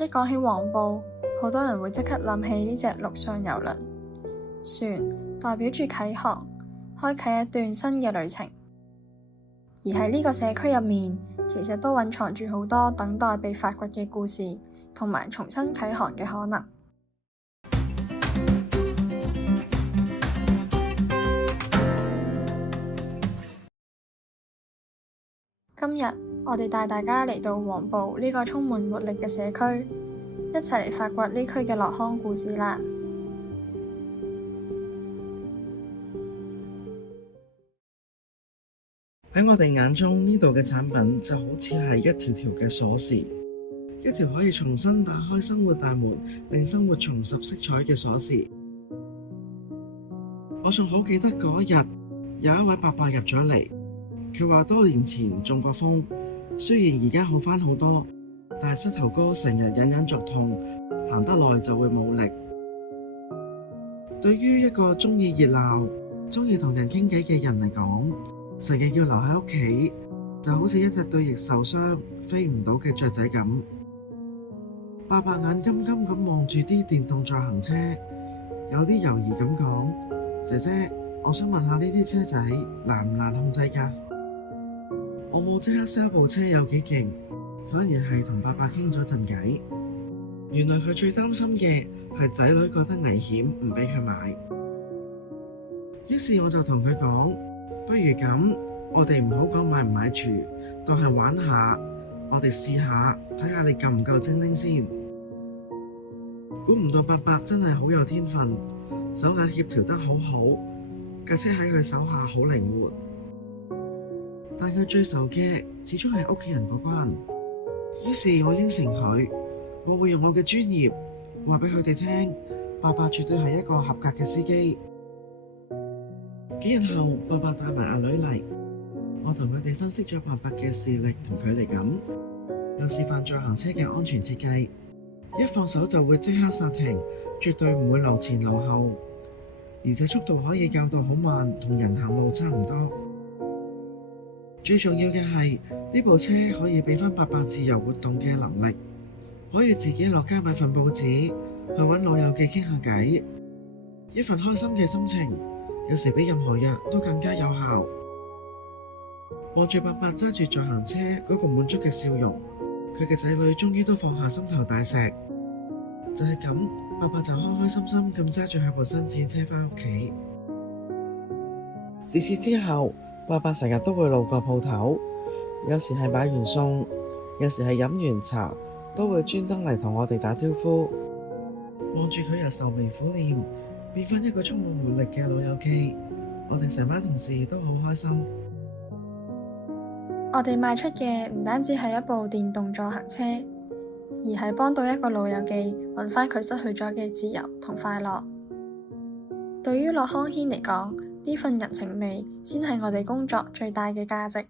一講起黃埔，好多人會即刻諗起呢隻陸上郵輪。船代表住啟航，開啟一段新嘅旅程。而喺呢個社區入面，其實都蘊藏住好多等待被發掘嘅故事，同埋重新啟航嘅可能。今日我哋帶大家嚟到黃埔呢個充滿活力嘅社區，一齊嚟發掘呢區嘅樂康故事啦！喺我哋眼中，呢度嘅產品就好似係一條條嘅鎖匙，一條可以重新打開生活大門，令生活重拾色彩嘅鎖匙。我仲好記得嗰日，有一位伯伯入咗嚟，佢話多年前中過風，雖然而家好返好多，但係膝頭哥成日隱隱作痛，行得耐就會冇力。對於一個鍾意熱鬧、鍾意同人傾偈嘅人嚟講，成日要留喺屋企，就好似一隻對翼受傷飛唔到嘅雀仔咁。伯伯眼金金咁望住啲電動助行車，有啲猶豫咁講：姐姐，我想問下呢啲車仔難唔難控制㗎？我冇即刻 sell 部車有幾勁，反而係同伯伯傾咗陣偈。原來佢最擔心嘅係仔女覺得危險，唔俾佢買。於是我就同佢講：不如咁，我哋唔好講買唔買住，當係玩下，我哋試下睇下你夠唔夠精靈先。估唔到伯伯真係好有天分，手眼協調得好好，架車喺佢手下好靈活。但佢最愁嘅始終係屋企人嗰關。於是我應承佢，我會用我嘅專業話俾佢哋聽，伯伯絕對係一個合格嘅司機。幾日後，伯伯帶埋阿女嚟，我同佢哋分析咗伯伯嘅視力同距離感，又示範助行車嘅安全設計，一放手就會即刻剎停，絕對唔會留前留後，而且速度可以校到好慢，同人行路差唔多。最重要嘅係呢部車可以俾返伯伯自由活動嘅能力，可以自己落街買份報紙，去揾老友記傾下偈，一份開心嘅心情，有時比任何藥都更加有效。望住伯伯揸住助行車嗰個滿足嘅笑容，佢嘅仔女終於都放下心頭大石。就係咁，伯伯就開開心心咁揸住佢部新戰車返屋企。自此之後，伯伯成日都會路過鋪頭，有時係買完餸，有時係飲完茶，都會專登嚟同我哋打招呼。望住佢由愁眉苦臉變返一個充滿活力嘅老友記，我哋成班同事都好開心。我哋賣出嘅唔單止係一部電動助行車，而係幫到一個老友記揾返佢失去咗嘅自由同快樂。對於樂康軒嚟講，呢份人情味先係我哋工作最大嘅價值。